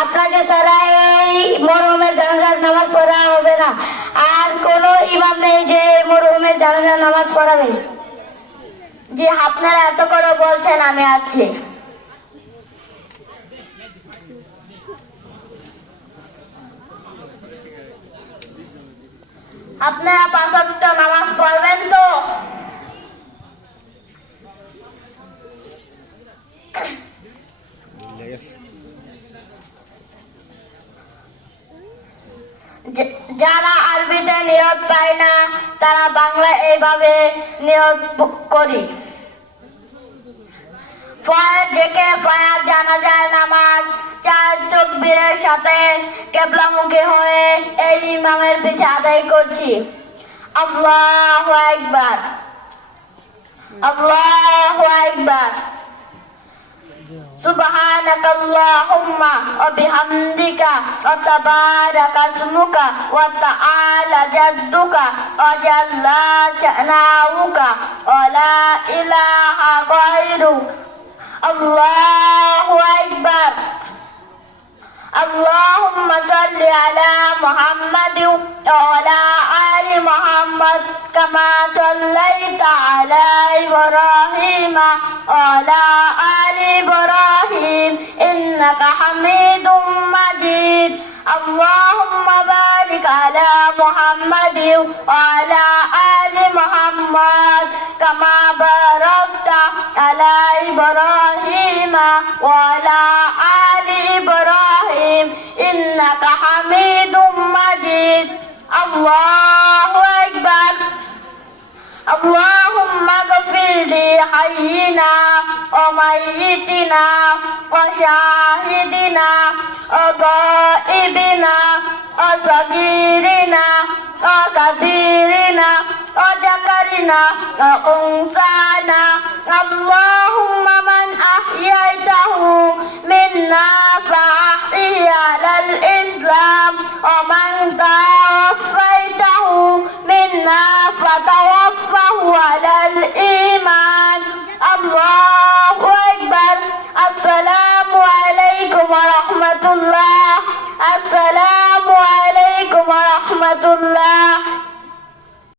আপনাকে ছাড়া এই মরহুমের জানাজার নামাজ পড়া হবে না। আর কোনো ইমাম নেই যে মরহুমের জানাজার নামাজ পড়াবে। যে আপনারা এত করে বলছেন, আমি আছি। আপনারা 5 ওয়াক্ত নামাজ পড়বেন তো? যারা আরবিতে নিয়ত পায় না তারা বাংলা এইভাবে নিয়ত করি। পরে জেকে পায়া জানাজার নামাজ 4 তাকবীরের সাথে কিবলামুখী হয়ে এই ইমামের পিছে আদায় করছি। আল্লাহু আকবার, আল্লাহু আকবার। সুবহানাকাল্লাহুম্মা ওয়া বিহামদিকা ওয়া তাবারাকা ইসমুকা ওয়া তাআলা জাদ্দুকা ওয়া জাল্লা শা'নুকা ওয়া লা ইলাহা গায়রুক। আল্লাহু আকবার। اللهم صل على محمد وعلى آل محمد كما صليت على إبراهيم وعلى آل إبراهيم إنك حميد مجيد. اللهم بارك على محمد وعلى آل محمد كما باركت على إبراهيم وعلى آل إبراهيم إنك حميد مجيد. الله أكبر. اللهم اغفر لحينا وميتنا وشاهدنا وغائبنا وصغيرنا وكبيرنا وذكرنا وأنثانا. الله